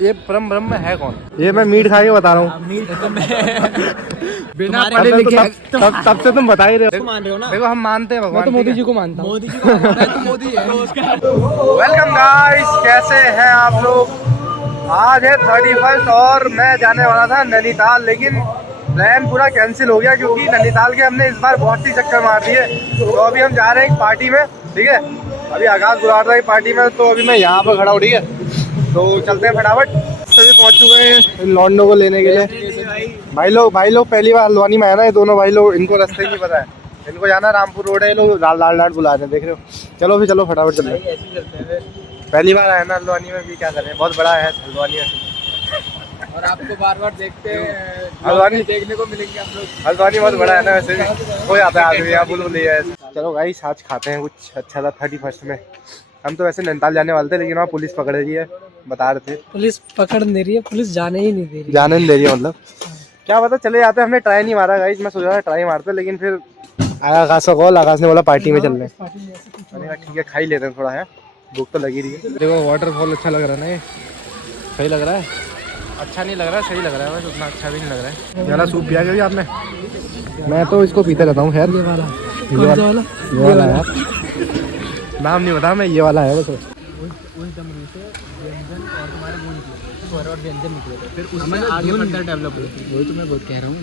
ये परम ब्रह्म है कौन? ये मैं मीट खा के बता रहा हूँ। बिना पढ़े लिखे तब से तुम बता ही रहे हो। मान रहे हो ना? देखो हम मानते हैं भगवान। तो मोदी जी को मानता हूँ। मोदी जी को तो मोदी है। वेलकम गाइस, कैसे हैं आप लोग? आज है 31 और मैं जाने वाला था नैनीताल, लेकिन प्लान पूरा कैंसिल हो गया क्योंकि नैनीताल के हमने इस बार बहुत सी चक्कर मार दिए। तो अभी हम जा रहे हैं एक पार्टी में, ठीक है। अभी आकाश बुला रहा है पार्टी में, तो अभी मैं यहाँ पर खड़ा हूँ, ठीक है। तो चलते हैं फटाफट। सभी पहुँच चुके हैं लॉन्डो को लेने के लिए। भाई लोग पहली बार हल्द्वानी में आया ना, ये दोनों भाई लोग, इनको रास्ते नहीं पता है। इनको जाना रामपुर रोड है, ये लोग लाल लाल बुला रहे हैं, देख रहे हो। चलो फिर चलो फटाफट चलते हैं। पहली बार आया ना हल्द्वानी में, भी क्या करें, बहुत बड़ा है हल्द्वानी में। और आपको बार बार देखते हल्द्वानी देखने को मिलेंगे हम लोग। हल्द्वानी बहुत बड़ा है ना, वैसे भी हो जाता है आदमी यहाँ बुल लिया है। चलो गाइस आज खाते हैं कुछ अच्छा था 31 में। हम तो वैसे नैनीताल जाने वाले थे, लेकिन वहाँ पुलिस पकड़ रही है, बता रहे थे। पुलिस पकड़ नहीं रही है, पुलिस जाने ही नहीं दे रही। जाने नहीं दे रही है, मतलब क्या पता चले जाते। हमने ट्राई नहीं मारा गाइस, मैं सोचा था ट्राई मारते, लेकिन फिर आया आकाश का कॉल। आकाश ने बोला पार्टी में चल रहे हैं। ठीक है, खा ही लेते हैं थोड़ा, है भूख तो लगी रही है। देखो वाटरफॉल अच्छा लग रहा है ना, ये सही लग रहा है। अच्छा नहीं लग रहा है, सही लग रहा है, बस उतना अच्छा भी नहीं लग रहा है। ज़्यादा सूप पिया क्या आपने? मैं तो इसको पीते रहता हूँ। खैर ये वाला यार नाम नहीं बता, मैं ये वाला है बस। उस डमरू से व्यंजन और तुम्हारे गुण निकले, स्वर और व्यंजन निकले थे, फिर उसमें आगे बढ़कर डेवलप हुई। वही तो मैं बहुत कह रहा हूँ।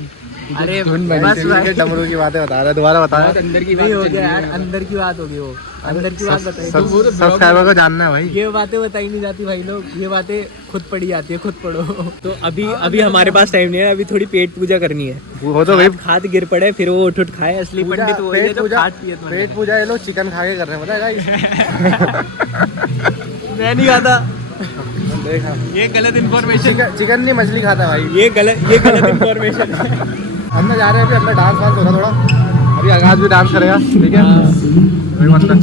अरे बस डमरू की बातें बता रहा है, दोबारा बता। अंदर की बात हो गया यार, अंदर की बात होगी वो। अंदर की बात बताइए। सब्सक्राइबर को जानना है भाई। ये बातें बताई नहीं जाती भाई लोग, ये बातें खुद पढ़ी जाती है, खुद पढ़ो। तो अभी हमारे पास टाइम नहीं है, अभी थोड़ी पेट पूजा करनी है। वो तो भाई खाद गिर पड़े, फिर वो उठ खाए। असली पंडित वो है जो खाद पिए। पेट पूजा ये लोग चिकन खा के कर रहे हैं, पता है गाइस। मैं नहीं खाता। देखा, ये गलत इन्फॉर्मेशन। चिकन नहीं मछली खाता है भाई। ये गलत इन्फॉर्मेशन है। अंदर जा रहे हैं, अभी अंदर डांस वांस होगा थोड़ा। अभी आकाश भी डांस करेगा, ठीक है। अभी अंदर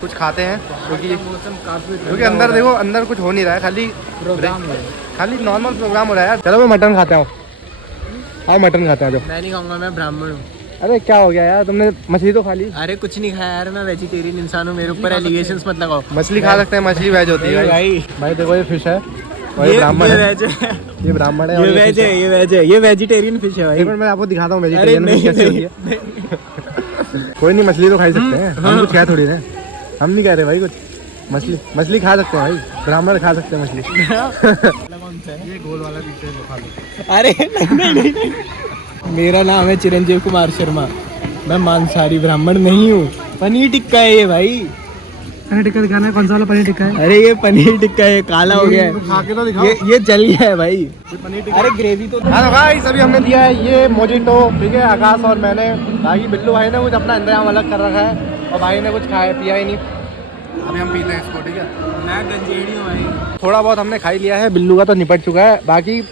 कुछ खाते हैं क्योंकि अंदर देखो, अंदर कुछ हो नहीं रहा है, खाली नॉर्मल प्रोग्राम हो रहा है यार। चलो मैं मटन खाता हूँ। हाँ मटन खाता हूँ। मैं नहीं खाऊंगा, मैं ब्राह्मण हूँ। अरे क्या हो गया यार, तुमने मछली तो खा ली। अरे कुछ नहीं खाया यार, मैं वेजिटेरियन इंसान हूँ, मेरे ऊपर एलिगेशंस मत लगाओ। मछली खा सकते हैं, मछली वेज होती है भाई। देखो ये फिश है और ये ब्राह्मण है, ये ब्राह्मण है, ये वेज है, ये वेज है, ये वेजिटेरियन फिश है भाई। मैं आपको दिखाता हूँ वेजिटेरियन फिश कैसी होती है। कोई नहीं, मछली तो खा सकते हैं हम, कुछ क्या थोड़ी ना, हम नहीं कह रहे भाई कुछ। मछली खा सकते हैं भाई, ब्राह्मण खा सकते हैं मछली। ये गोल वाला पीछे खा लो। अरे नहीं। मेरा नाम है चिरंजीव कुमार शर्मा, मैं मांसाहारी ब्राह्मण नहीं हूँ। पनीर टिक्का है ये भाई। पनीर टिक्का दिखाना है, कौन सा वाला पनीर टिक्का है? अरे ये पनीर टिक्का है, काला हो गया है। खा के तो दिखाओ। ये जल गया है भाई। अरे ग्रेवी तो हेलो गाइस, अभी हमने लिया है ये मोजिटो, ठीक है। आकाश और मैंने, बाकी बिल्लू भाई ने कुछ अपना इंतजाम अलग कर रखा है, और भाई ने कुछ खाया पिया ही नहीं। अभी हम पीते हैं इसको, ठीक है। मैं गंजेड़ी हूँ भाई। थोड़ा बहुत हमने खा ही लिया है, बिल्लू का तो निपट चुका है, बाकी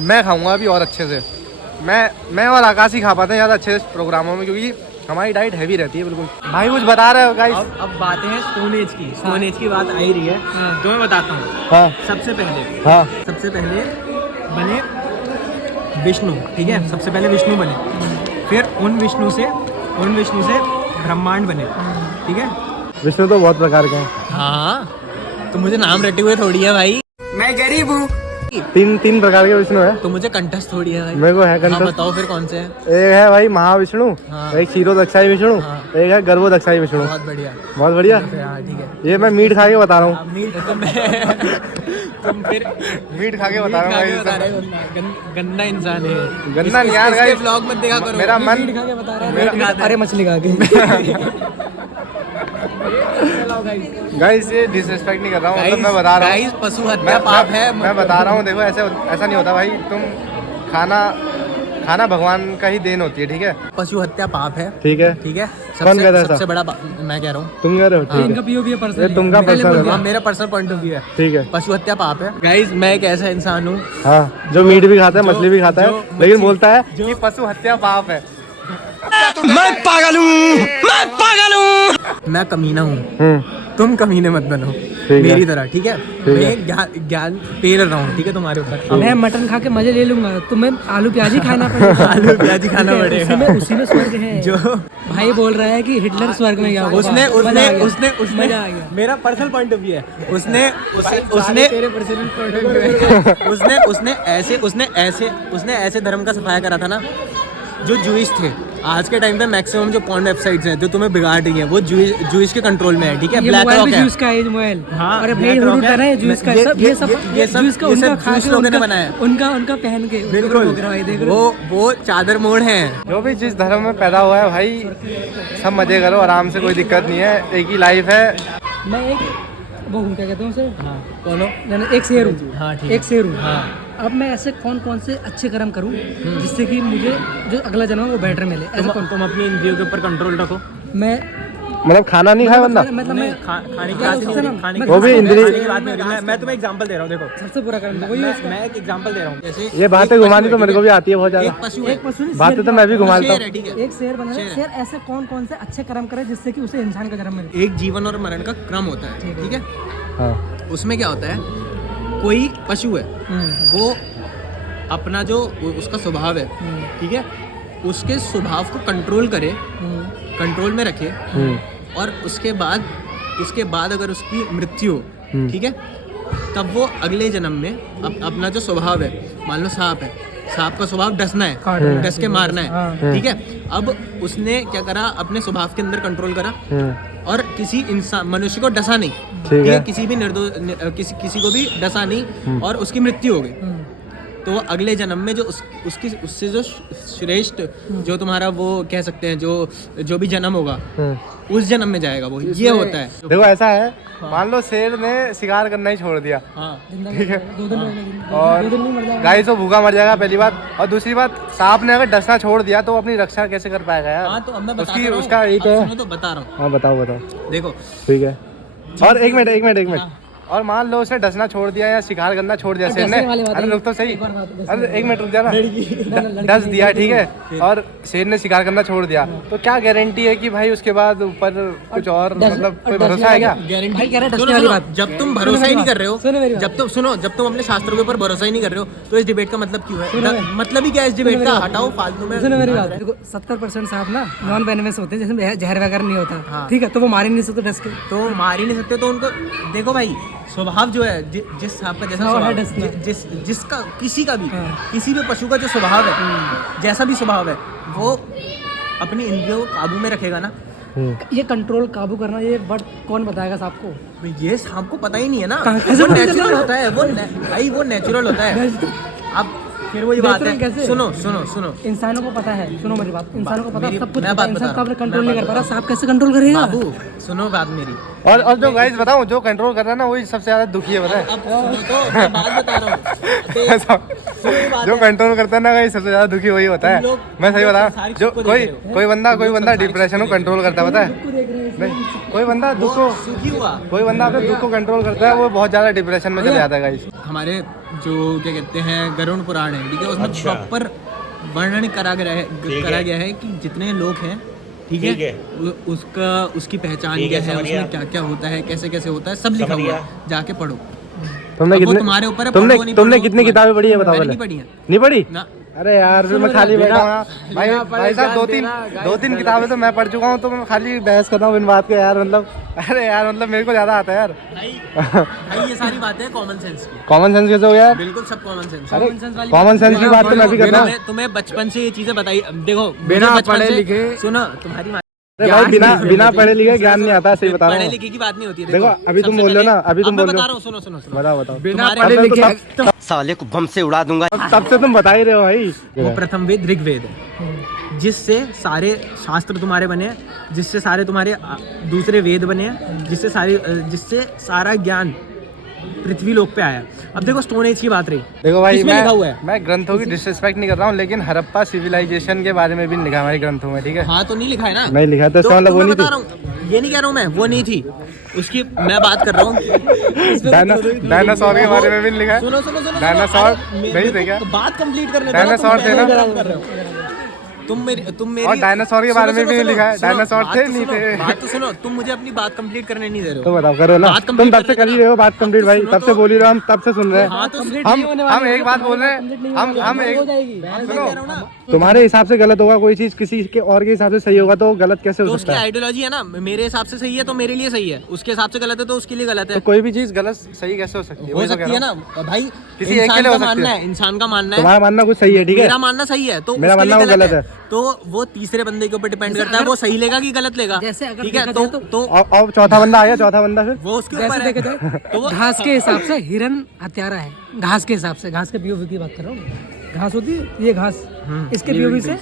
मैं खाऊंगा अभी और अच्छे से। मैं और आकाश ही खा पाते हैं ज़्यादा अच्छे प्रोग्रामों में, क्योंकि हमारी डाइट हैवी रहती है बिल्कुल। भाई कुछ बता रहे हो गाइस? अब बातें हैं स्टोन एज की। स्टोन एज की बात आ ही रही है, तो मैं बताता हूँ। हाँ सबसे पहले बने विष्णु, ठीक है। सबसे पहले विष्णु बने, फिर उन विष्णु से ब्रह्मांड बने, ठीक है। विष्णु तो बहुत प्रकार के हैं। हाँ तो मुझे नाम रटे हुए थोड़ी है भाई, मैं गरीब हूँ। तीन प्रकार के विष्णु है, तो मुझे कंठस्थ थोड़ी है भाई। मेरे को है कंठस्थ। हाँ, बताओ फिर कौन से हैं? एक है भाई महाविष्णु, हाँ। एक क्षीरोदक्षाई विष्णु, हाँ। एक है गर्भोदक्षाई विष्णु। बहुत बढ़िया। बहुत बढ़िया। हाँ ठीक है। ये मैं मीट खा के बता रहा हूँ। तुम फिर मीट खा के बता रहा हूँ। गंदा इंसान है। गंदा नहीं यार गाइस, व्लॉग मत देखा करो। मेरा मन मीट खा के बता रहा है। अरे मछली खा के। गाइस ये डिसरिस्पेक्ट नहीं कर रहा हूँ, मतलब मैं बता रहा हूँ। गाइस पशु हत्या पाप है। मैं बता रहा हूँ, देखो ऐसा नहीं होता भाई। तुम खाना भगवान का ही देन होती है, ठीक है। पशु हत्या पाप है, ठीक है। कौन कह रहा है? सबसे बड़ा मैं कह रहा हूँ, तुम कह रहे हो, ठीक है। इनका पीओवी है पर्सनल, तुमका पर्सनल है, मेरा पर्सनल पॉइंट ऑफ व्यू है, ठीक है। पशु हत्या पाप है। गाइस मैं एक ऐसा इंसान हूँ, हाँ, जो मीट भी खाता है, मछली भी खाता है, लेकिन बोलता है कि पशु हत्या पाप है। मैं पागल हूँ। मैं कमीना हूँ, हम्म, तुम कमीने मत बनो है। मेरी तरह, ठीक है? है। मैं ज्ञान पेल रहा हूँ, ठीक है, तुम्हारे ऊपर। मैं मटन खा के मजे ले लूंगा, तुम्हें आलू प्याज ही खाना पड़ेगा। आलू प्याज ही खाना पड़ेगा। उसी में स्वर्ग है। जो भाई बोल रहा है कि हिटलर स्वर्ग में गया होगा। उसने मजा उसने आ गया। उसने उसने मजा आ गया। मेरा पर्सनल पॉइंट ऑफ व्यू है, उसने तेरे पर्सनल पॉइंट ऑफ व्यू है। उसने ऐसे धर्म का सफाया करा था ना जो जूइश थे। आज के टाइम पे मैक्सिमम जो पॉर्न वेबसाइट्स हैं जो तुम्हें बिगाड़ रही हैं वो जूइश के कंट्रोल में है, ठीक है? ये ब्लैक मोबाइल रॉक भी है। जूस का है, मोबाइल। हाँ, अरे भाई Black Rock हुडूर है। का है जूस का, सब ये सब जूस का उनका खा के लोगों ने उनका बनाया है। उनका पहन के बिल्कुल, वो चादर मोड़ हैं। जो भी जिस धर्म में पैदा हुआ है भाई सब मजे करो आराम से, कोई दिक्कत नहीं है, एक ही लाइफ है। मैं एक वो हूँ, क्या कहते हैं उसे, हाँ, कौन हो? मैंने एक शेर हूँ। हाँ, ठीक एक शेर हूँ। हाँ। अब मैं ऐसे कौन कौन से अच्छे कर्म करूँ जिससे कि मुझे जो अगला जन्म है वो बेटर मिले, ऐसा कौन? तुम अपनी इंद्रियों के ऊपर कंट्रोल रखो। मैं मतलब खाना नहीं खाए बंदा, मतलब मैं खाने की क्या बात नहीं हो रही, सबसे खाने ना- की वो भी इंद्री- खाने की बात नहीं हो रही। मैं तुम्हें एग्जांपल दे रहा हूँ, देखो। सबसे बुरा कर्म वही है उसका। मैं एक एग्जांपल दे रहा हूँ। जैसे ये बातें एक घुमानी पशु तो मेरे को भी आती है बहुत एक ज्यादा। पशु है, एक पशु नहीं, बातें शेर तो की मैं भी बात- घुमाता शेर है, हूँ। ठीक है? एक शेर बना है, शेर है। शेर ऐसे कौन कौन से अच्छे कर्म करे जिससे कि उसे इंसान का जन्म मिले। एक जीवन और मरण का क्रम होता है, ठीक है? हाँ, उसमें क्या होता है, कोई पशु है, वो अपना जो उसका स्वभाव है, ठीक है, उसके स्वभाव को कंट्रोल करे, कंट्रोल में रखे, और उसके बाद अगर उसकी मृत्यु हो, ठीक है, तब वो अगले जन्म में अपना जो स्वभाव है, मान लो सांप है, सांप का स्वभाव डसना है, डस के मारना है, ठीक है? अब उसने क्या करा, अपने स्वभाव के अंदर कंट्रोल करा और किसी इंसान मनुष्य को डसा नहीं, ठीक है? किसी भी किसी को भी डसा नहीं और उसकी मृत्यु हो गई, तो वो अगले जन्म में जो उससे जो श्रेष्ठ जो तुम्हारा वो कह सकते हैं जो भी जन्म होगा उस जन्म में जाएगा वो, ये होता है। देखो ऐसा है, मान लो शेर ने शिकार करना ही छोड़ दिया, हाँ, ठीक है, 2 दिन रहेगा, और 2 दिन में मर जाएगा। गाय तो भूखा मर जाएगा पहली बात, और दूसरी बात सांप ने अगर डसना छोड़ दिया तो वो अपनी रक्षा कैसे कर पाएगा यार? हाँ, तो अब मैं बता उसकी रहा हूँ, उसका यही अब तो है। सुनो तो बता रहा हूँ, हाँ बताओ बताओ, देखो। ठीक है। और एक मिनट, और मान लो उसने डसना छोड़ दिया या शिकार करना छोड़ दिया शेर ने, डसने वाली बात अरे है। रुक तो सही, एक बार बात- डसने अरे एक मिनट रुक जा ना, लड़की डस दिया, ठीक है, और शेर ने शिकार करना छोड़ दिया, तो क्या गारंटी है कि भाई उसके बाद ऊपर कुछ और मतलब कोई भरोसा है क्या? गारंटी भाई कह रहा है सुनो, डसने वाली सुनो, बात। जब तुम भरोसा ही नहीं कर रहे हो, सुनो मेरी बात। जब तुम अपने शास्त्रों के ऊपर भरोसा ही नहीं कर रहे हो, तो इस डिबेट का मतलब क्यों है? मतलब ही क्या है इस डिबेट का? हटाओ फालतू में। सुनो मेरी बात, देखो 70% सांप ना नॉन वेनमस होते हैं, जिसमें जहर वगैरह नहीं होता, ठीक है, तो वो मार ही नहीं सकते डस के। तो मार ही नहीं सकते, तो उनको देखो भाई, स्वभाव जो है जिस सांप का जैसा स्वभाव है स्वभाव, डसना। जिसका किसी भी पशु का जो स्वभाव है, जैसा भी स्वभाव है, वो अपनी इंद्रियों को काबू में रखेगा ना। ये कंट्रोल काबू करना, ये वर्ड कौन बताएगा सांप को? ये सांप को पता ही नहीं है ना, कैसे वो पता नेचुरल चला? होता है, भाई वो नेचुरल होता है। अब फिर वही बात Natural है, कैसे? सुनो इंसानों को पता है, सुनो मेरी बात, इंसानों को पता है, मेरी- सब कुछ मैं पता है, बात इंसान बता रहा हूँ, कंट्रोल मैं नहीं कर बात पा रहा, सांप कैसे कंट्रोल करेगा? बाबू सुनो बात मेरी। और जो गाइस बताऊं, जो कंट्रोल कर रहा है ना वही सबसे ज्यादा दुखी है, पता है? अब सुनो तो, मैं बात बता रहा हूँ। ऐसा सुनो ये बात जो है। कंट्रोल करता है ना गाइस सबसे ज्यादा दुखी वही होता है। तुम लोग- मैं सही तुम लोग बता, संसारिक जो सुख को कोई देख रहे हो। कोई बंदा डिप्रेशन को कंट्रोल करता है, पता है? देख रहे हैं नहीं, कोई बंदा दुख को, सुखी हुआ। कोई बंदा अगर दुख को कंट्रोल करता है वो बहुत ज्यादा डिप्रेशन में चले जाता है गाइस। हमारे जो क्या कहते हैं गरुड़ पुराण है, ठीक है, उसमें प्रॉपर वर्णन करा गया है कि जितने लोग हैं, ठीक है, उसकी पहचान क्या है, उसमें क्या क्या होता है, कैसे कैसे होता है, सब लिखा हुआ है, जाके पढ़ो। तुमने अब वो कितने तुम्हारे ऊपर है, पढ़ो नहीं तुमने पढ़ो, कितनी किताबें पढ़ी है बताओ मैंने पहले? नहीं पढ़ी है नहीं पढ़ी? ना। अरे यार फिर मैं खाली बैठा हूँ भाई साहब, दो तीन किताबें तो मैं पढ़ चुका हूँ, तो मैं खाली बहस कर रहा हूँ इन बात के यार, मतलब अरे यार मतलब मेरे को ज्यादा आता है यार। भाई ये सारी बातें हैं कॉमन सेंस की, कॉमन सेंस कैसे हो गया यार? बिल्कुल सब कॉमन सेंस। अरे कॉमन सेंस की बात तो मैं भी कर रहा हूँ। तुम्हें बचपन से ये चीजें बताई, देखो बिना मुझे बचपन पढ़े से- लिखे सुनो तुम्हारी अरे भाई बिना पढ़े लिखे ज्ञान नहीं आता, सही बता रहा पढ़े हूँ। लिखे की बात नहीं होती है। देखो, अभी तुम सबसे बोल रहे हो ना, पहले- अभी तुम अब मैं बोल रहे बता हो। रहा हूँ, सुनो सुनो सुनो। बताओ बिना तब पढ़े से तो लिखे साले को बम से उड़ा दूंगा। तब से तुम बता ही रहे हो भाई। वो प्रथम वेद ऋग्वेद है, जिससे सारे शास्त्र तुम्हारे बने हैं, जिससे सारे तुम्हारे दूसरे वेद बने हैं, जिससे सारा ज्ञान पृथ्वी लोक पे आया। अब देखो स्टोन एज की बात रही, देखो भाई इसमें लिखा हुआ है। मैं ग्रंथों की डिसरिस्पेक्ट नहीं कर रहा हूँ, लेकिन हड़प्पा सिविलाइजेशन के बारे में भी लिखा है हमारे ग्रंथों में, ठीक है? हाँ तो नहीं लिखा है ना, नहीं लिखा है, तो इसका मतलब वो मैं नहीं बता थी। रहा हूँ, ये नहीं कह रहा हूँ मैं, वो नहीं थी उसकी, मैं बात कर रहा हूँ। डायनासोर के बारे में भी नहीं लिखा है। सुनो सुनो सुनो, डायनासोर अरे, नहीं थे क्या? बात कंप्लीट करने दो ना, डायनासोर तुम थे पहले ना? बात कर रहे हो। तुम मेरी और डायनासोर के बारे में भी लिखा है, सुनो, डायनासोर बात थे तो नहीं सुनो, थे। बात तो सुनो, तुम मुझे अपनी बात कंप्लीट करने नहीं दे रहे तो हो। बताओ, करो ना, बात तुम complete तब से करने कर ही दो। रहे हो बात कंप्लीट भाई, सुनो तब से तो। बोल ही रहे हो, हम तब से सुन रहे हैं। हाँ तो हम एक बात बोल रहे हैं, हम एक सुनो, तुम्हारे हिसाब से गलत होगा कोई चीज, किसी के और के हिसाब से सही होगा तो गलत कैसे तो हो उसकी सकता है? आइडियोलॉजी है ना, मेरे हिसाब से सही है तो मेरे लिए सही है, उसके हिसाब से गलत है तो उसके लिए गलत है। तो कोई भी चीज गलत सही कैसे हो सकती है? हो वही तो कह सकती है रहा ना भाई, किसी एक के इंसान लिए का हो सकती मानना है। है, इंसान का मानना है, तुम्हारा मानना कुछ सही है, ठीक है, मेरा मानना सही है तो मेरा उसके लिए मानना वो गलत गलत है। है। तो वो तीसरे बंदे के ऊपर डिपेंड करता है, वो सही लेगा कि गलत लेगा। जैसे अगर ठीक है, देखा तो जाए तो और चौथा बंदा आया, चौथा बंदा फिर वो उसके जैसे ऊपर है। देखा जाए तो वो घास के हिसाब से हिरन हत्यारा है, घास के हिसाब से, घास के पीओवी की बात कर रहा हूँ। घास होती है ये घास, इसके पीओवी से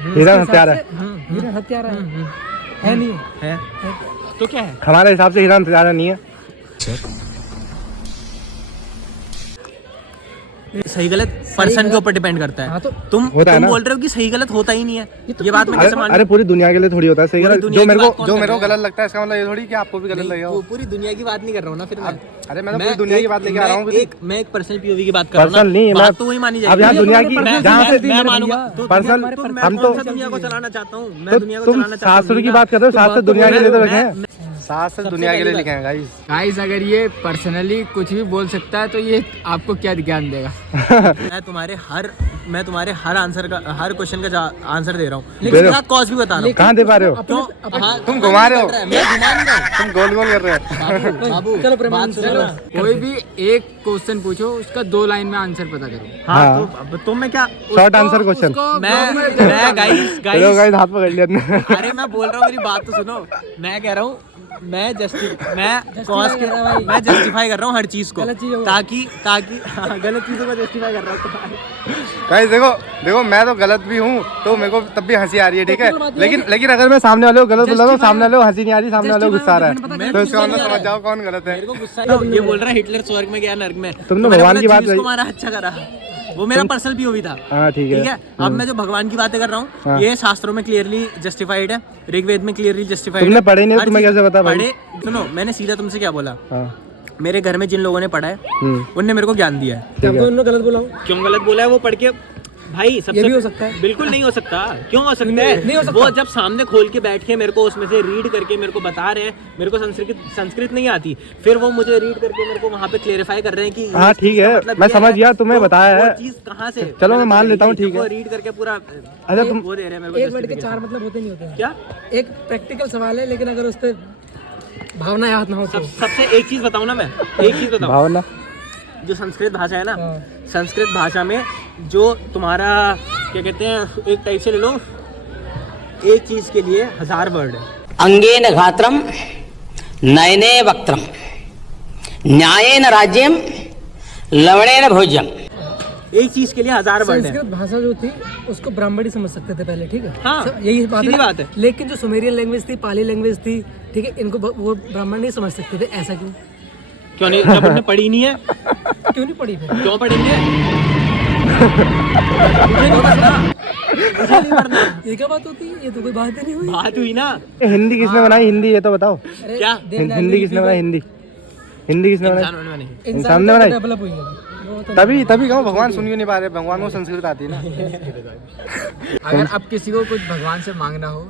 हिरन हत्यारा है। हिरन हत्यारा है नहीं है? है तो क्या है? हमारे हिसाब से हिरन हत्यारा नहीं है। सही गलत पर्सन के ऊपर डिपेंड करता है। हाँ तो तुम होता है ना? बोल रहे हो कि सही गलत होता ही नहीं है, तो ये बात मैं कैसे मान अरे पूरी दुनिया के लिए थोड़ी होता है सही पूरी गलत। दुनिया जो की मेरे बात को कौन जो कर मेरे को रहा है? गलत लगता है इसका मतलब ये थोड़ी कि आपको भी गलत लगेगा। वो पूरी दुनिया की बात नहीं कर रहा हूँ ना फिर मैं। अरे मैं तो पूरी दुनिया की बात लेके आ रहा हूँ। मैं एक पर्सनल पीओवी की बात कर रहा हूँ ना, पर्सनल नहीं, बात मैं तो वही मानी अब जाएगी। यहाँ दुनिया की मैं- जहाँ से मैं मानूंगा तो पर्सनल मैं हम कौन तो सा दुनिया को चलाना चाहता हूँ, मैं तो दुनिया को तुम चलाना चाहता हूँ। शास्त्र की बात कर रहे हो, शास्त्र दुनिया के लिए तो रखे हैं, मैं- शास्त्र दुनिया के लिए लिखे हैं गाइस। गाइस अगर ये पर्सनली कुछ भी बोल सकता है तो ये आपको क्या ज्ञान देगा? मैं तुम्हारे हर आंसर का, हर क्वेश्चन का आंसर दे रहा हूँ, दे लेकिन रहे हो? कॉज भी बता रहा हूँ। कहाँ दे पा रहे हो? क्यों? हाँ, तुम घुमा रहे हो, मैं घुमा नहीं रहा हूँ। तुम गोल गोल कर रहे हो। बाबू चलो प्रेम, बात सुनो चलो। ना। कोई भी एक क्वेश्चन पूछो उसका 2 लाइन में आंसर पता करो। हाँ हाँ। तो अब तुम मैं क्या शॉर्ट आंसर क्वेश्चन। मैं गाइस चलो गाइस हाथ पकड़ लिया तुमने। अरे मैं बोल रहा हूँ, मेरी बात तो सुनो। मैं कह रहा हूँ मैं जस्टिफाई कर रहा हूँ हर चीज को, गलत चीज़ है वो। ताकि हाँ, गलत चीजों को जस्टिफाई कर रहा हूँ। गाइस देखो देखो, मैं तो गलत भी हूँ तो मेरे को तब भी हंसी आ रही है, ठीक है, लेकिन अगर मैं सामने वाले को गलत बोला तो सामने वाले को हंसी नहीं आ रही, सामने वाले को गुस्सा आ रहा है, तो इसका मतलब समझ जाओ कौन गलत है। मेरे को गुस्सा ये बोल रहा है हिटलर स्वर्ग में गया नर्क में, तुमने तो मैंने भगवान बोला, की बात जीसस को कही। मारा अच्छा करा, वो मेरा पर्सनल पीओवी था। हाँ ठीक ठीक है। है, अब मैं जो भगवान की बातें कर रहा हूँ हाँ। ये शास्त्रों में क्लियरली जस्टिफाइड है, ऋग्वेद में क्लियरली जस्टिफाइड है। तुमने पढ़े नहीं, हर तुम्हें चीज़- कैसे पता भाई? पढ़े, सुनो मैंने सीधा तुमसे क्या बोला, हाँ मेरे घर में जिन लोगों ने पढ़ा है उनने मेरे को ज्ञान दिया है। ठीक है। उन्होंने गलत बोला हूँ, क्यों गलत बोला है वो पढ़ के भाई? ये सबसे भी हो सकता है। बिल्कुल नहीं हो सकता। क्यों हो सकता है? नहीं हो सकता। वो जब सामने खोल के बैठ के मेरे को उसमें से रीड करके मेरे को बता रहे हैं, मेरे को संस्कृत नहीं आती, फिर वो मुझे रीड करके मेरे को वहाँ पे क्लेरिफाई कर रहे हैं कि हाँ, इस ठीक चीज़ का है, मतलब मैं ये समझ गया, तुम्हें तो बताया वो है। चीज़ कहाँ से चलो, मैं गलत मान हो लेता हूँ, जाएगी, ठीक जब वो है। रीड करके पूरा अच्छा तुम वो दे रहे हैं मेरे को एक वर्ड के justification। 4 मतलब होते नहीं होते हैं। क्या एक प्रैक्टिकल सवाल है, लेकिन अगर उस पर भावना याद ना हो तो सबसे एक चीज बताऊँ ना, मैं एक चीज बताऊँ, भावना जो संस्कृत भाषा है ना, हाँ। संस्कृत भाषा में जो तुम्हारा क्या कहते हैं, एक टाइप से ले लो, एक चीज के लिए 1000 वर्ड है। अंगेन घात्रम नयने वक्त्रम न्यायेन राज्यम लवणेन भोज्यम। एक चीज के लिए 1000 वर्ड है। संस्कृत भाषा जो थी उसको ब्राह्मणी समझ सकते थे पहले, ठीक है। हाँ, यही बात सीधी है ना? बात है। लेकिन जो सुमेरियन लैंग्वेज थी, पाली लैंग्वेज थी, ठीक है, इनको वो ब्राह्मण नहीं समझ सकते थे। ऐसा क्यों? क्यों नहीं? जब हमने पढ़ी नहीं है। क्यों नहीं पढ़ी फिर? क्यों पढ़ेंगे? मुझे नहीं पढ़ना, मुझे नहीं पढ़ना। ये क्या बात होती है? ये तो कोई बात ही नहीं हुई। बात हुई ना। हिंदी किसने बनाई? हिंदी ये तो बताओ। अरे क्या? हिंदी किसने बनाई? हिंदी किसने बनाई? इंसान होने में नहीं। इंसान ने बनाई? डेवलप हुई है वो तो। तभी कहूँ भगवान सुन क्यों नहीं पा रहे? भगवान को संस्कृत आती है ना। अगर अब किसी को कुछ भगवान से मांगना हो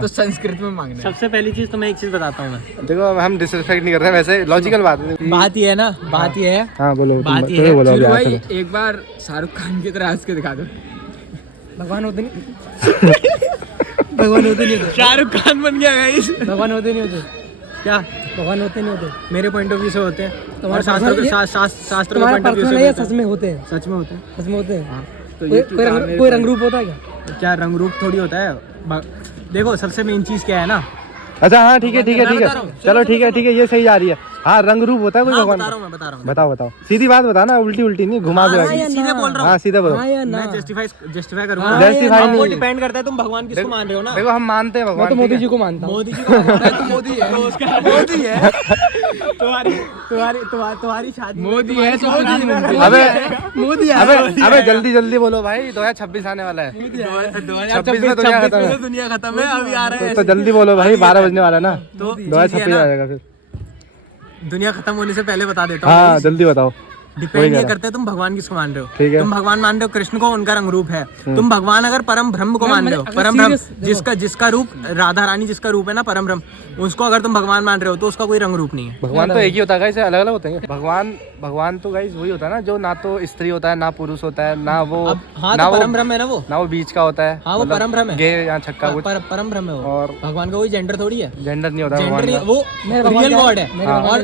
तो संस्कृत में मांगना है। सबसे पहली चीज तो मैं एक चीज बताता हूँ मैं। देखो हम डिसरिस्पेक्ट नहीं कर रहे हैं, वैसे लॉजिकल बात है। बात ये है ना, बात ये है, हाँ बोलो, बात ये तुम्हें है, बोलो अभी चिरू आखिर भाई में। एक बार शाहरुख खान की तरह हंस के दिखा दो। भगवान होते नहीं भगवान होते नहीं होते शाहरुख खान बन गया गाइस। भगवान होते नहीं होते क्या? भगवान होते नहीं होते। मेरे पॉइंट ऑफ व्यू से होते हैं, तुम्हारे और शास्त्र personal- शास्त्र के तुम्हारा पॉइंट ऑफ व्यू पर्सनल से है या होते सच में होते हैं? हैं। सच में होते हैं। सच में होते हैं। तो कोई ये कोई रंग रूप होता है क्या? क्या रंग रूप थोड़ी होता है? देखो सबसे मेन चीज क्या है ना, अच्छा हाँ ठीक है ठीक है मैं ठीक बता है, रहा हूँ। चलो ठीक है ठीक है, ये सही जा रही है। हाँ रंग रूप होता है कोई हाँ, भगवान बता का? रहा हूँ मैं बता रहा हूँ। बताओ बताओ, सीधी बात बताना, उल्टी उल्टी नहीं, घुमा के हाँ, रखी। सीधे बोल रहा हाँ हूँ। सीधे बोलो। हाँ या ना? मैं जस्टिफाई करूंगा। हाँ, Justify अब वो नहीं। डिपेंड करता है तुम भगवान किसको मान रहे हो ना। देखो हम मानते हैं मैं भगवान, तो ठीक मोदी है? जी को मानता हूँ। मोदी जी को तो मोदी है, तो उसका मोदी है। तुम्हारी शादी मोदी है तो कुछ भी मुमकिन है। अबे मोदी अबे जल्दी जल्दी बोलो भाई, 2026 आने वाला है। 26 में दुनिया खत्म है। दुनिया खत्म है, अभी आ रहा है। तो जल्दी बोलो भाई, 12 बजने वाला है ना, तो 2026 आ जाएगा फिर। दुनिया खत्म होने से पहले बता देता हूँ हाँ guys, जल्दी बताओ। डिपेंड ये करता है तुम भगवान किसको मान रहे हो। ठीक है। तुम भगवान मान रहे हो कृष्ण को, उनका रंग रूप है। तुम भगवान अगर परम ब्रह्म को मान रहे हो, अगर परम ब्रह्म serious जिसका रूप राधा रानी जिसका रूप है ना परम ब्रह्म, उसको अगर तुम भगवान मान रहे हो तो उसका कोई रंग रूप नहीं है। भगवान तो एक ही होता है, इसे अलग अलग होते हैं। भगवान तो गाइस वही होता है ना, जो ना तो स्त्री होता है ना पुरुष होता है, ना वो अब हाँ ना तो वो परम ब्रह्म है ना वो। ना वो बीच का होता है। हाँ वो परम ब्रह्म है, गे या छक्का कुछ परम ब्रह्म है वो। और भगवान का कोई जेंडर थोड़ी है, जेंडर नहीं होता जेंडर भगवान नहीं, का। वो रियल गॉड है। और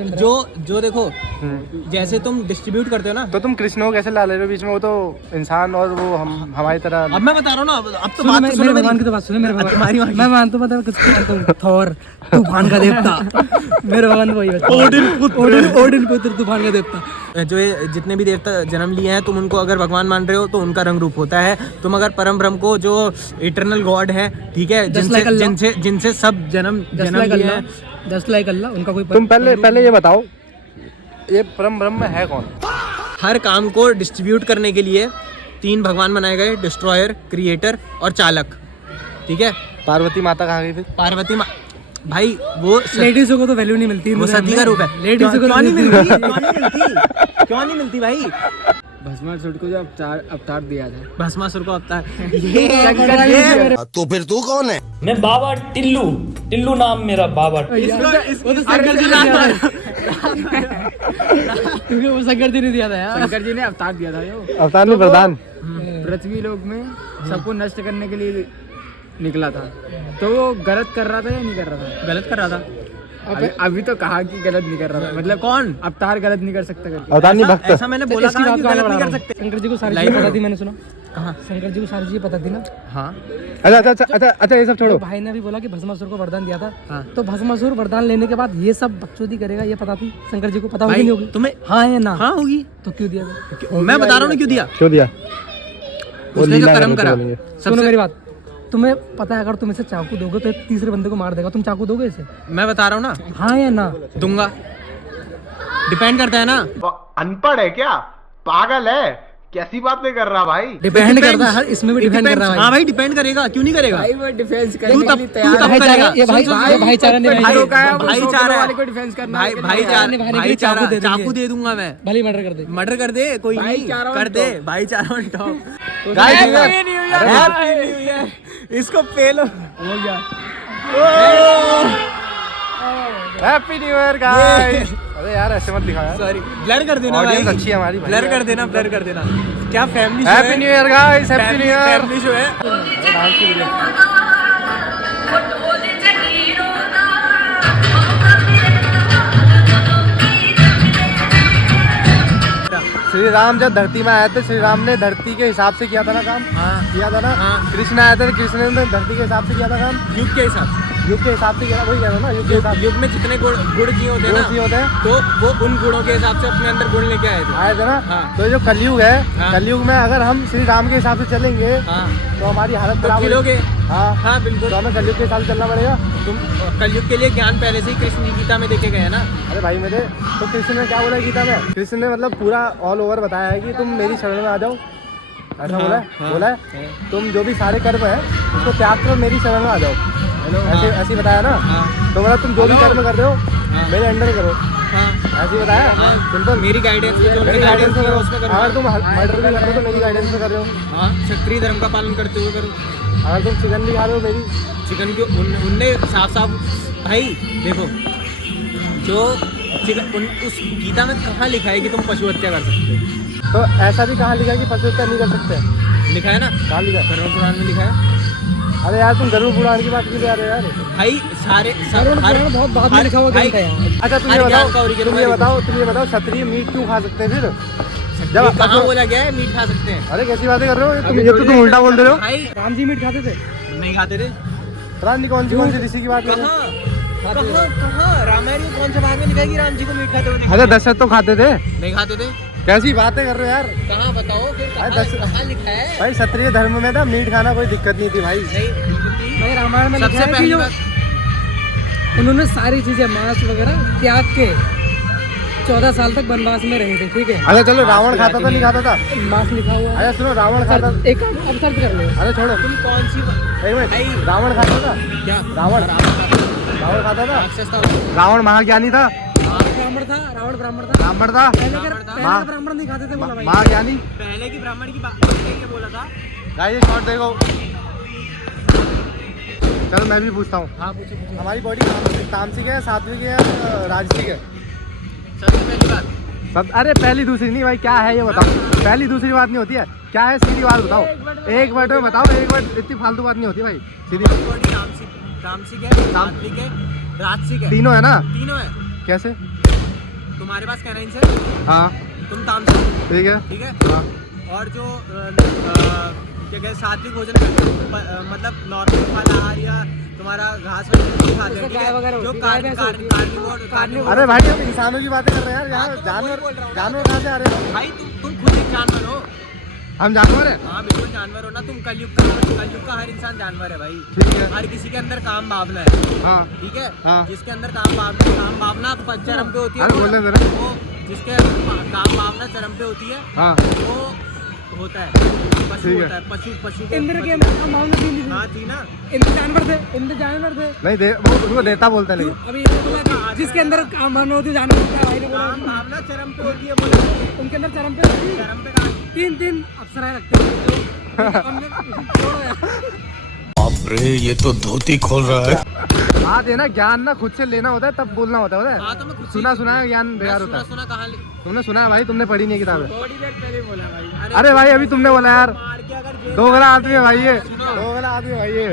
जो देखो हम्म। जैसे तुम डिस्ट्रीब्यूट करते हो ना, तो तुम कृष्ण को कैसे ला ले रहे हो बीच में? वो तो इंसान और वो हम हमारी तरह। अब मैं बता रहा हूँ ना, अब तो सुनो, बात तो मेरे सुनो भगवान मेरी। की तो बात सुनो, मेरे भगवान तुम्हारी बात। मैं मानता हूँ, पता है किसको मानता हूँ? थॉर, तूफान का देवता। मेरे भगवान वही है, ओडिन पुत्र, तूफान का देवता। जो ये जितने भी देवता जन्म लिए हैं, तुम उनको अगर भगवान मान रहे हो तो उनका रंग रूप होता है। तुम अगर परम ब्रह्म को, जो इटरनल गॉड है, ठीक है, like Allah. जिनसे सब जन्म लिए हैं, जस्ट लाइक अल्लाह, उनका कोई तुम पहले ये बताओ, ये परम ब्रह्म है कौन? हर काम को डिस्ट्रीब्यूट करने के लिए 3 भगवान बनाए गए, डिस्ट्रॉयर, क्रिएटर और चालक। ठीक है। पार्वती माता कहाँ गई फिर? पार्वती भाई वो लेडीजों को तो वैल्यू नहीं मिलती, वो सती का रूप है। लेडीजों को क्यों नहीं मिलती? क्यों नहीं मिलती भाई? भस्मासुर को जो अवतार दिया था, भस्मासुर को अवतार तो फिर तू कौन है? मैं बाबा टिल्लू, टिल्लू नाम मेरा बाबा। वो तो शंकर जी ने दिया था, क्योंकि वो शंकर जी ने दिया था यार। शंकर जी ने अवतार दिया था जो अवतार में प्रधान। पृथ्वी लोक में सबको नष्ट करने के लिए निकला था। तो वो गलत कर रहा था या नहीं कर रहा था? गलत कर रहा था। अभी तो कहा कि गलत नहीं कर रहा था, मतलब कौन? अवतार गलत नहीं कर सकता करके। अवतार नहीं भक्त। ऐसा मैंने बोला इसकी था बात कि को आगे गलत नहीं बढ़ा कर रहा हूँ। सकते। शंकर जी को सारी Live चीजें पता में। थी, मैंने सुना। कहाँ? शंकर जी को सारी चीजें पता थी ना। हाँ अच्छा ये सब छोड़ो। तो भाई ने भी बोला कि भस्मासुर को वरदान दिया था। हाँ। तो भस्मासुर वरदान लेने के बाद ये सब बकचोदी करेगा, ये पता थी शंकर जी को? पता होगी भाई नहीं होगी? तुम्हें हाँ या ना? हाँ होगी। तो क्यों दिया था? मैं बता रहा हूँ ना क्यों दिया। क्यों दिया? उसने जो कर्म करा, सुनो मेरी बात, तुम्हें पता है अगर तुम इसे चाकू दोगे तो एक तीसरे बंदे को मार देगा, तुम चाकू दोगे इसे? मैं बता रहा हूँ ना, हाँ या ना? दूंगा। डिपेंड करता है ना। अनपढ़ है क्या? पागल है? कैसी बातें कर रहा भाई? डिपेंड करता है, इसमें भी डिपेंड कर रहा है। हाँ भाई डिपेंड करेगा, क्यों नहीं करेगा? भाई वो डिफेंस तू करने के तब लिए तू तैयार तब है। करेगा। ये भाई भाईचारा ने भाई भाईचारा वाले को डिफेंस करना है कि भाईचारा निभाने के लिए चाकू दे देंगे। चाकू दे दूंगा मैं। भले मर्डर कर दे। मर्डर कर दे, कोई नहीं भाईचारा कर on दे। top। भाईचारा on top। Happy New Year। इसको पेलो हो गया। Happy new year guys. अरे यार ऐसे मत दिखा यार। सॉरी, ब्लर कर देना भाई। ऑडियंस अच्छी है हमारी भाई। ब्लर कर देना, ब्लर कर देना। क्या फैमिली शो है? Happy new year guys, happy new year. Family show है। श्री राम जब धरती में आए थे, श्री राम ने धरती के हिसाब से किया था ना काम। हाँ। किया था ना। हाँ। कृष्ण आए थे, कृष्ण ने धरती के हिसाब से किया था काम। युग के हिसाब से। युग के हिसाब से किया था, वही कह रहा हूं ना, युग के हिसाब से। युग में जितने गुण जी होते हैं गुण जी होते ना, हैं। तो वो उन गुणों के हिसाब से अपने अंदर गुण लेके आए थे। आए थे ना। हाँ। तो जो कलयुग है, हाँ। कलयुग में अगर हम श्री राम के हिसाब से चलेंगे हाँ तो हमारी हालत तो खराब खिलोगे। हाँ हाँ बिल्कुल। तो हमें कलयुग के हिसाब से चलना पड़ेगा। तुम कलयुग के लिए ज्ञान पहले से ही कृष्ण की गीता में देखे गए हैं ना। अरे भाई मेरे, तो कृष्ण ने क्या बोला गीता में? कृष्ण ने मतलब पूरा ऑल ओवर बताया है कि तुम मेरी शरण में आ जाओ, ऐसा बोला है। हाँ। बोला है तुम जो भी सारे कर्म है उसको त्याग करो, मेरी शरण में आ जाओ। ऐसे ऐसे ही बताया ना। हाँ। तो मतलब तुम जो भी कर्म कर रहे हो हाँ। मेरे अंडर करो, हाँ ऐसे ही बताया। हाँ। सिंपल। मेरी गाइडेंस में जो मेरी उनकी गाइडेंस गाइडेंस में है करो। उसमें करो। अगर तुम मर्डर भी कर रहे हो तो मेरी गाइडेंस में कर रहे हो। हाँ, क्षत्रिय धर्म का पालन करते हुए करो। अगर तुम चिकन भी खा रहे हो मेरी। चिकन के उनने साफ साफ भाई देखो, जो चिकन उस गीता में कहाँ लिखा है कि तुम पशु हत्या कर सकते हो? तो ऐसा भी कहाँ लिखा है कि पशु हत्या नहीं कर सकते? लिखा है ना, कहाँ लिखा है? धर्म पुराण में लिखा है। अरे यार तुम गरुड़ पुराण की बात क्यों ले आ रहे हो यार? भाई सारे बहुत बाद में लिखा हुआ भाई, ग्रंथ है यार। अच्छा तुम हर ये ज्ञान का बताओ, origin तुम ये भाई। बताओ, तुम ये बताओ, क्षत्रिय मीट क्यों खा सकते हैं फिर? जब जब कहाँ बोला गया है मीट खा सकते हैं? अरे कैसी बातें कर रहे हो? ये तो तुम उल्टा बोल दे रहे हो। भाई राम जी मीट खाते थे? नहीं खाते थे। पता नहीं कौन सी ऋषि की बात कर रहे हो। कहाँ रामायण में कौन से भाग में लिखा है कि राम जी को मीट खाते हुए दिखा? अच्छा दशरथ तो खाते थे। नहीं खाते थे। कैसी बातें कर रहे हो यार? कहाँ बताओ फिर, अरे कहाँ लिखा है? भाई क्षत्रिय धर्म में ना मीट खाना कोई दिक्कत नहीं थी भाई। नहीं बिल्कुल नहीं। भाई रामायण में लिखा सबसे है कि पहली जो बात, उन्होंने सारी चीजें मांस वगैरह त्याग के 14 साल तक वनवास में रहे थे, ठीक है? अच्छा चलो, रावण खाता था नहीं खाता था? मांस लिखा हुआ है। अच्छा सुनो, रावण खाता। एक अब सर्च कर लो। अरे छोड़ो, तुम कौन सी एक मिनट। भाई। रावण खाता था? क्या रावण खाता था? रावण खाता था? राक्षस था वो। रावण महाज्ञानी था। आपको ब्राह्मण था, रावण ब्राह्मण था। ब्राह्मण था। पहले के ब्राह्मण नहीं खाते थे बोला भाई। माँ ज्ञानी। पहले की ब्राह्मण की बात ये बोला था। गाइस ये शॉट देखो। चलो मैं भी पूछता हूँ। हाँ पूछो। हमारी बॉडी तामसिक है, सात्विक है, राजसिक है? सबसे पहली बात, सब अरे पहली दूसरी नहीं भाई, क्या है ये बताओ। पहली दूसरी बात नहीं होती है, क्या है सीधी बात बताओ। एक वर्ड में बताओ, एक वर्ड, इतनी फालतू बात नहीं होती भाई, सीधी। बॉडी तामसिक है, सात्विक है, राजसिक है। तीनों है ना? तीनों है। कैसे? तुम्हारे पास कैरेंस है, हाँ तुम तामसिक, ठीक है। ठीक है। हाँ और जो क्या कहते हैं सात्विक भोजन करते हो, मतलब नॉर्मल खाना आहार या तुम्हारा घास वगैरह नहीं खाते हो, ठीक है? जो कार्निवोर। अरे भाई हम इंसानों की बातें कर रहे हैं यार, यहाँ जानवर कहाँ से आ रहे हैं? भाई तुम खुद एक जानवर हो। हम जानवर हैं? हाँ बिल्कुल जानवर हो ना तुम। कलयुग का हर इंसान जानवर है भाई। ठीक है। हर किसी के अंदर काम भावना है, हाँ ठीक है। हाँ। जिसके अंदर काम भावना चरम पे होती है, अरे बोलने दे रहे। वो जिसके काम भावना चरम पे होती है हाँ वो होता है पशु, ठीक है। होता है पशु के इंद्र के मामले थी। हाँ थी ना। इंद्र जानवर थे, इंद्र जानवर थे। नहीं दे, वो उनको देता बोलते हैं लेकिन। अभी ये बोला कि जिसके अंदर काम भावना होती है जानवर होता है, भाई ने बोला काम भावना चरम पे होती है, बोले उनके अंदर चरम पे चरम पे कहाँ? तीन अप्सराएं रखते हैं। हमने छोड़ो यार। बाप रे, ये तो धोती खोल रहा है। बात है ना, ज्ञान ना खुद से लेना होता है, तब बोलना होता है। हाँ तो मैं खुद से- सुना है ज्ञान बेकार होता है। सुना कहाँ तुमने सुना है भाई, तुमने पढ़ी नहीं किताबें। थोड़ी देर पहले बोला भाई। अरे भाई अभी तुमने बोला यार, मार के अगर जेल दोगला आदमी है भाई ये, सुनो। दोगला आदमी है भाई ये।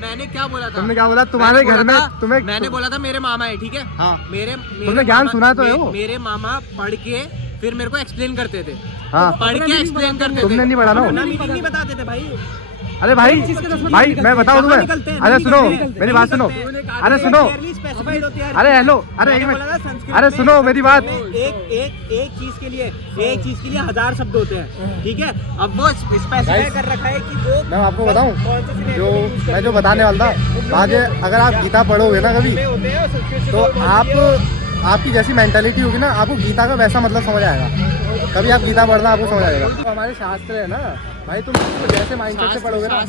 मैंने क्या बोला था? तुमने क्या बोला? तुम्हारे मैंने घर बोला में था- तुम्हें मैंने बोला था मेरे मामा है, ठीक है। हाँ मेरे तुमने ज्ञान मामा- सुना तो है वो। मेरे मामा पढ़ के फिर मेरे को एक्सप्लेन करते थे। हाँ पढ़ के एक्सप्लेन करते थे। तुमने नहीं पढ़ा ना वो? नहीं बताते थे भाई। अरे भाई भाई मैं बताऊँ तुम्हें। अरे सुनो मेरी बात सुनो। अरे सुनो, अरे हेलो, अरे एक मिनट, अरे सुनो मेरी बात। एक चीज के लिए 1000 शब्द होते हैं, ठीक है। अब वो स्पेसिफाई कर रखा है कि वो मैं आपको बताऊं, कौन से syllabus जो मैं जो बताने वाला था, बात ये, अगर आप गीता पढ़ोगे ना कभी, तो आपकी जैसी मेंटालिटी होगी ना, आपको गीता का वैसा मतलब समझ आएगा। कभी आप गीता पढ़ना आपको समझ आएगा। तो हमारे शास्त्र है ना भाई, तुम जैसे माइंडसेट से पढ़ोगे ना,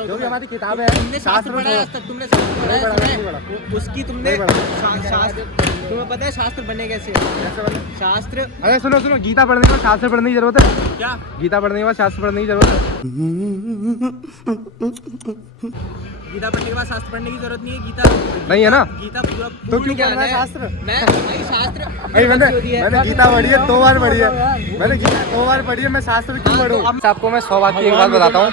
जो भी हमारी किताब है, तुमने शास्त्र पढ़ा है आज तक? तुमने शास्त्र पढ़ा है? नहीं पढ़ा। उसकी तुमने शास्त्र, तुम्हें पता है शास्त्र बने कैसे? कैसे बने? शास्त्र अरे सुनो सुनो, गीता पढ़ने के बाद शास्त्र पढ़ने की जरूरत है क्या? गीता पढ़ने के बाद शास्त्र पढ़ने की जरूरत है? गीता पढ़ने के बाद शास्त्र पढ़ने की जरूरत नहीं है। गीता नहीं है ना? गीता पूरा तो क्यों ज्ञान पढ़ना है शास्त्र? मैं भाई शास्त्र भाई मैंने गीता पढ़ी है 2 बार पढ़ी है, मैंने गीता 2 बार पढ़ी है, मैं शास्त्र क्यों पढ़ूँ? आपको मैं 100 बात की एक बात बताता हूँ,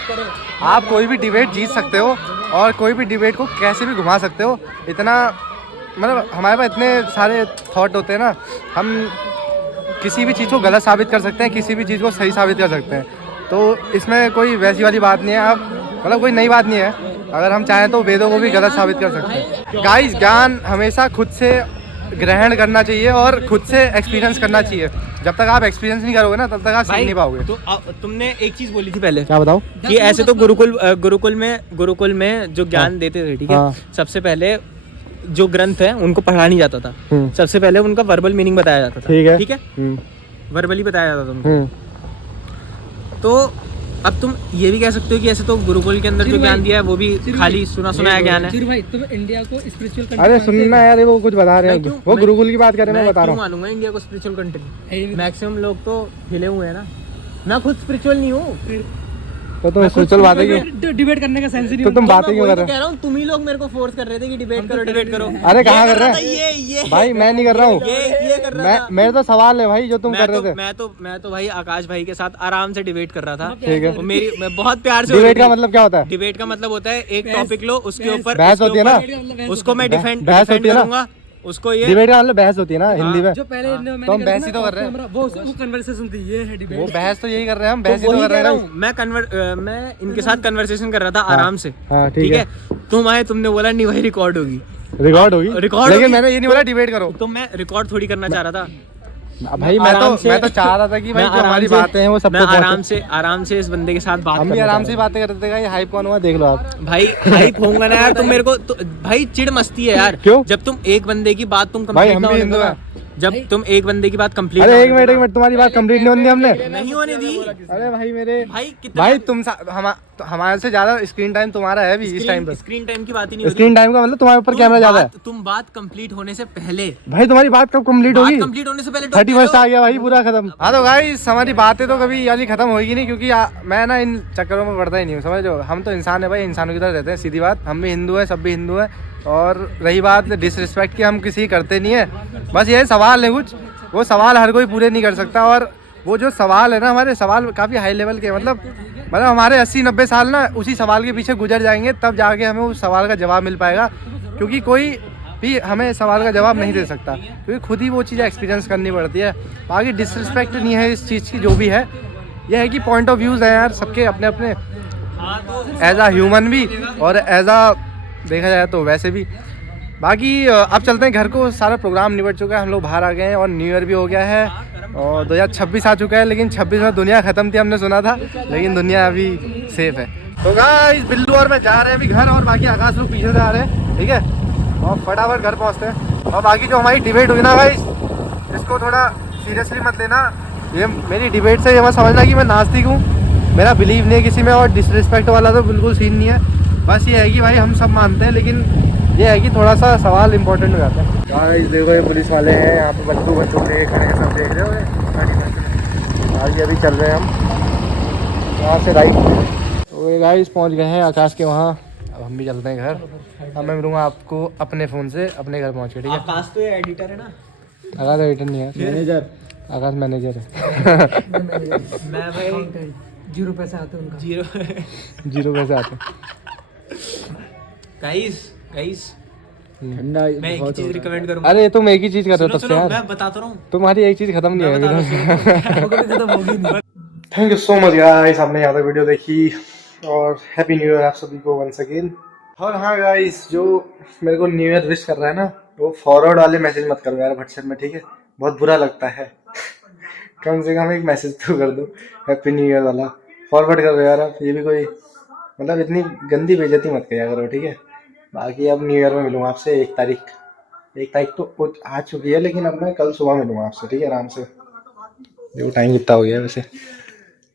आप कोई भी डिबेट जीत सकते हो और कोई भी डिबेट को कैसे भी घुमा सकते हो। इतना मतलब हमारे पास इतने सारे थॉट होते हैं ना, हम किसी भी चीज़ को गलत साबित कर सकते हैं, किसी भी चीज़ को सही साबित कर सकते हैं। तो इसमें कोई वैसी वाली बात नहीं है, आप मतलब कोई नई बात नहीं है। अगर हम चाहें तो वेदों को भी गलत साबित कर सकते हैं। गाइस ज्ञान हमेशा खुद से ग्रहण करना चाहिए और खुद से एक्सपीरियंस करना चाहिए। जब तक आप एक्सपीरियंस नहीं करोगे ना, तब तक आप सीख नहीं पाओगे। तो तुमने एक चीज बोली थी पहले, क्या बताओ? कि ऐसे तो गुरुकुल में जो ज्ञान देते थे, ठीक है। हाँ। सबसे पहले जो ग्रंथ है उनको पढ़ा नहीं जाता था, सबसे पहले उनका वर्बल मीनिंग बताया जाता था, ठीक है। वर्बली बताया जाता था उनको। तो अब तुम ये भी कह सकते हो कि ऐसे तो गुरुकुल के अंदर जो ज्ञान दिया है वो भी खाली सुना सुनाया ज्ञान है। भाई तुम इंडिया को स्पिरिचुअल अरे सुनना यार, वो कुछ बता रहे हैं, वो गुरुकुल की बात कर रहे हैं, मैं बता रहा हूँ। मानूंगा इंडिया को स्पिरिचुअल कंट्री? मैक्सिमम लोग तो हिले हुए हैं ना। मैं खुद स्पिरिचुअल नहीं हूँ, तो तुम स्पिरिचुअल बातें क्यों? डिबेट करने का सेंस ही नहीं तो तुम होता। बातें क्यों कर रहे कह रहा हूँ, तुम ही लोग मेरे को फोर्स कर रहे थे कि डिबेट करो। अरे कहाँ कर रहे हैं ये भाई? मैं नहीं कर रहा हूँ, ये कर रहा था। मेरे तो सवाल है भाई जो तुम कर रहे थे। मैं तो भाई आकाश भाई के साथ आराम से डिबेट कर रहा था, ठीक है। मैं बहुत प्यार से। डिबेट का मतलब क्या होता है? डिबेट का मतलब होता है एक टॉपिक लो, उसके ऊपर बहस होती है ना, उसको मैं डिफेंड बहस होती है ना? करूंगा, उसको ये डिबेट का मतलब बहस होती है ना हिंदी में। जो पहले तो हम बहस ही तो कर रहे हैं। वो कन्वर्सेशन थी, ये है डिबेट। वो बहस तो यही कर रहे हैं, हम तो बहस ही तो वही कर कह रहे रहा हैं। हूँ। मैं इनके साथ कन्वर्सेशन कर रहा था आराम से, हाँ, ठीक है। तुम आए, तुमने बोला नहीं भाई रिकॉर्ड होगी, रिकॉर्ड होगी, रिकॉर्ड लेकिन होगी। मैंने ये नहीं बोला डिबेट करो। तो मैं रिकॉर्ड थोड़ी करना चाह रहा था भाई। मैं तो चाह रहा था कि भाई जो हमारी बातें हैं वो सबको आराम से इस बंदे के साथ बात हम भी आराम से बातें करते थे। हाइप कौन हुआ देख लो आप। भाई हाइप होऊंगा ना यार, तुम मेरे को भाई चिढ़ मस्ती है यार। क्यों? जब तुम एक बंदे की बात तुम भाई कंप्लीट हम ना भी होने हिंदू दो, हैं। जब तुम एक बंदे की बात कंप्लीट अरे एक मिनट तुम्हारी बात कंप्लीट नहीं होनी हमने नहीं होने दी। अरे भाई मेरे भाई कितना भाई तुम तो हमारे से ज्यादा स्क्रीन टाइम तुम्हारा है भी इस टाइम पर। स्क्रीन टाइम की बात ही नहीं हो रही। स्क्रीन टाइम का मतलब तुम्हारे ऊपर कैमरा ज्यादा है। तुम बात कंप्लीट होने से पहले, भाई तुम्हारी बात कब कंप्लीट होगी? कंप्लीट होने से पहले 31 आ गया भाई, पूरा खत्म। हाँ तो गाइस हमारी बातें तो कभी यानी खत्म होगी नहीं, क्योंकि मैं ना इन चक्करों में पड़ता ही नहीं हूँ, समझ लो। हम तो इंसान है भाई, इंसानों की तरह रहते हैं, सीधी बात। हम भी हिंदू है, सब भी हिंदू है। और रही बात डिसरिस्पेक्ट की, हम किसी करते नहीं है। बस ये सवाल है कुछ, वो सवाल हर कोई पूरे नहीं कर सकता। और वो जो सवाल है ना, हमारे सवाल काफ़ी हाई लेवल के, मतलब हमारे 80-90 साल ना उसी सवाल के पीछे गुजर जाएंगे, तब जाके हमें उस सवाल का जवाब मिल पाएगा। क्योंकि कोई भी हमें सवाल का जवाब नहीं दे सकता, क्योंकि खुद ही वो चीज़ एक्सपीरियंस करनी पड़ती है। बाकी डिसरिस्पेक्ट नहीं है इस चीज़ की, जो भी है यह है कि पॉइंट ऑफ व्यूज़ हैं यार सबके अपने अपने, एज आ ह्यूमन भी और एज आ देखा जाए तो वैसे भी। बाकी अब चलते हैं घर को, सारा प्रोग्राम निपट चुका है, हम लोग बाहर आ गए हैं और न्यू ईयर भी हो गया है और 2026 आ चुका है। लेकिन 26 में दुनिया ख़त्म थी हमने सुना था, लेकिन दुनिया अभी सेफ है। तो गाइस बिल्लू और मैं जा रहे हैं अभी घर, और बाकी आकाश लोग पीछे से आ रहे हैं, ठीक है। और फटाफट घर पहुँचते हैं। और बाकी जो हमारी डिबेट हुई ना गाइस, इसको थोड़ा सीरियसली मत लेना। ये मेरी डिबेट से ये मत समझना कि मैं नास्तिक हूँ, मेरा बिलीव नहीं है किसी में, और डिसरिस्पेक्ट वाला तो बिल्कुल सीन नहीं है। बस ये है कि भाई हम सब मानते हैं, लेकिन ये है कि थोड़ा सा सवाल इम्पोर्टेंट हो जाता है। गाइस देखो ये पुलिस वाले हैं यहाँ पे, बंदूक लेके खड़े हैं, सब देख रहे हो। आगे अभी चल रहे हैं हम यहाँ से राइट। तो ये गाइस पहुँच गए हैं आकाश के वहाँ, अब हम भी चलते हैं घर। अब मैं मिलूँगा आपको अपने फ़ोन से अपने घर पहुँच के, ठीक है। आकाश तो ये एडिटर है ना, आकाश एडिटर नहीं है, मैनेजर। आकाश मैनेजर है। मैं भाई 0 पैसे आते हैं उनका। 0 पैसे आते हैं। गाइस ठंडा मैं एक चीज रिकमेंड करूंगा। अरे तुम एक ही चीज़ कर रहे हो तब से यार, मैं बताता रहा हूँ, तुम्हारी एक चीज़ खत्म नहीं मैं है। खत्म होगी नहीं। Thank you so much guys, आपने यहाँ तक वीडियो देखी, और हैप्पी न्यू ईयर आप सभी को वंस अगेन। और हाँ गाइस, जो मेरे को न्यू ईयर विश कर रहा है ना, वो फॉरवर्ड वाले मैसेज मत करो यार व्हाट्सएप में, ठीक है। बहुत बुरा लगता है। कम से कम एक मैसेज तो कर दो हैप्पी न्यू ईयर वाला, फॉरवर्ड कर दो यार आप। ये भी कोई मतलब इतनी गंदी बेइज्जती मत किया करो, ठीक है। बाकी अब न्यू ईयर में मिलूंगा आपसे 1 तारीख तो आ चुकी है, लेकिन अब मैं कल सुबह मिलूंगा आपसे, ठीक है, आराम से। देखो टाइम कितना हो गया वैसे,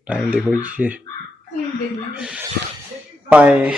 टाइम देखो ये, बाय।